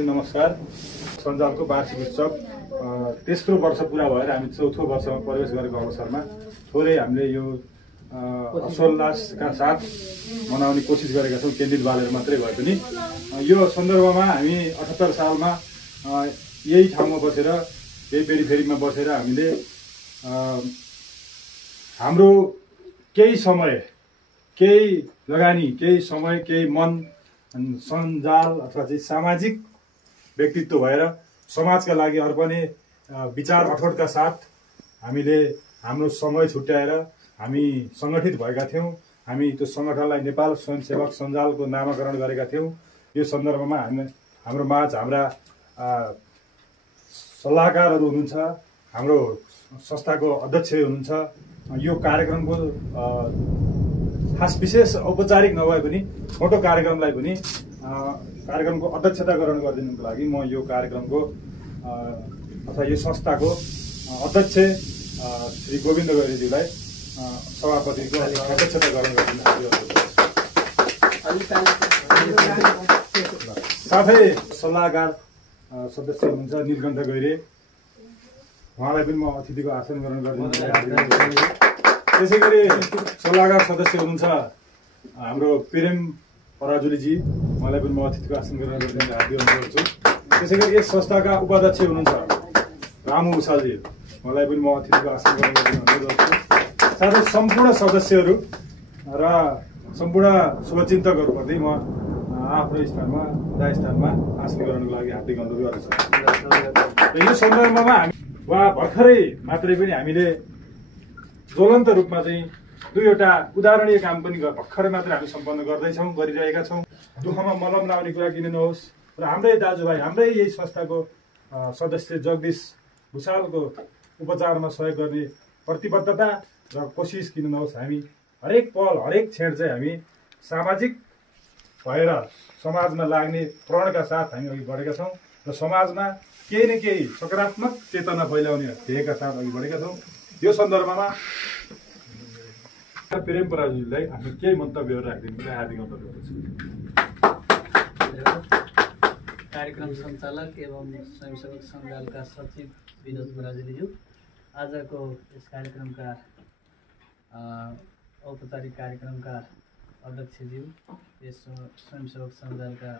नमस्कार। सञ्जालको वार्षिक उत्सव तेस्रो वर्ष पुरा भएर हामी चौथो वर्षमा प्रवेश गरेको अवसरमा थोरै हामीले यो हर्षोल्लासका साथ मनाउने कोसिस गरेका छौँ, केन्द्रित बालेर मात्रै भए पनि। यो सन्दर्भमा हामी 78 सालमा यही ठाउँमा बसेर, यही पेरिफेरीमा बसेर हामीले हाम्रो केही समय, केही लगानी, केही समय, केही मन सञ्जाल अथवा चाहिँ सामाजिक व्यक्तित्व भएर समाजका लागि अर्पणे विचार अठोटका साथ हामीले हाम्रो समय छुट्याएर हामी सङ्गठित भएका थियौँ। हामी त्यो सङ्गठनलाई नेपाल स्वयंसेवक सञ्जालको नामाकरण गरेका थियौँ। यो सन्दर्भमा हाम्रो माझ हाम्रा सल्लाहकारहरू हुनुहुन्छ, हाम्रो संस्थाको अध्यक्ष हुनुहुन्छ। यो कार्यक्रमको खास विशेष औपचारिक नभए पनि छोटो कार्यक्रमलाई पनि कार्यक्रमको अध्यक्षता ग्रहण गरिदिनुको लागि म यो कार्यक्रमको अथवा यो संस्थाको अध्यक्ष श्री गोविन्द गैरीज्यूलाई सभापतिको अध्यक्षता ग्रहण गरिदिनु। साथै सल्लाहकार सदस्य हुनुहुन्छ नीलकण्ठ गैरे, उहाँलाई पनि म अतिथिको आसन ग्रहण गरिदिनु। त्यसै गरी सल्लाहकार सदस्य हुनुहुन्छ हाम्रो प्रेम पराजुलीजी, उहाँलाई पनि म अतिथिको आसन ग्रहण गरिदिनु हार्दिक अनुरोध गर्छु। त्यसै गरी यस संस्थाका उपाध्यक्ष हुनुहुन्छ रामु उषालजी, उहाँलाई पनि म अतिथिको आसन ग्रहण गरिदिनु अनुरोध गर्छु। साथै सम्पूर्ण सदस्यहरू र सम्पूर्ण शुभचिन्तकहरूप्रति म आफ्नो स्थानमा स्थानमा आसन ग्रहणको लागि हार्दिक अनुरोध गर्छु। यो सन्दर्भमा हामी भर्खरै मात्रै पनि हामीले ज्वलन्त रूपमा चाहिँ दुईवटा उदाहरणीय काम पनि भर्खरै मात्रै हामी सम्पन्न गरिरहेका छौँ। दुःखमा मलम लाउने कुरा किन नहोस् र हाम्रै दाजुभाइ, हाम्रै यही संस्थाको सदस्य जगदीश भुषालको उपचारमा सहयोग गर्ने प्रतिबद्धता र कोसिस किन नहोस्। हामी हरेक पल, हरेक क्षण चाहिँ हामी सामाजिक भएर समाजमा लाग्ने प्रणका साथ हामी अघि बढेका छौँ र समाजमा केही न केही सकारात्मक चेतना फैलाउने ध्येयका साथ अघि बढेका छौँ। यो सन्दर्भमा प्रेम पराजुलीलाई आफ्नो केही मन्तव्यहरू राखिदिनुलाई हार्दिक अनुरोध गर्दछु। कार्यक्रम सञ्चालक एवं स्वयंसेवक सञ्जालका सचिव विनोद पराजुलीज्यू, आजको यस कार्यक्रमका औपचारिक कार्यक्रमका अध्यक्षज्यू, यस स्वयंसेवक सञ्जालका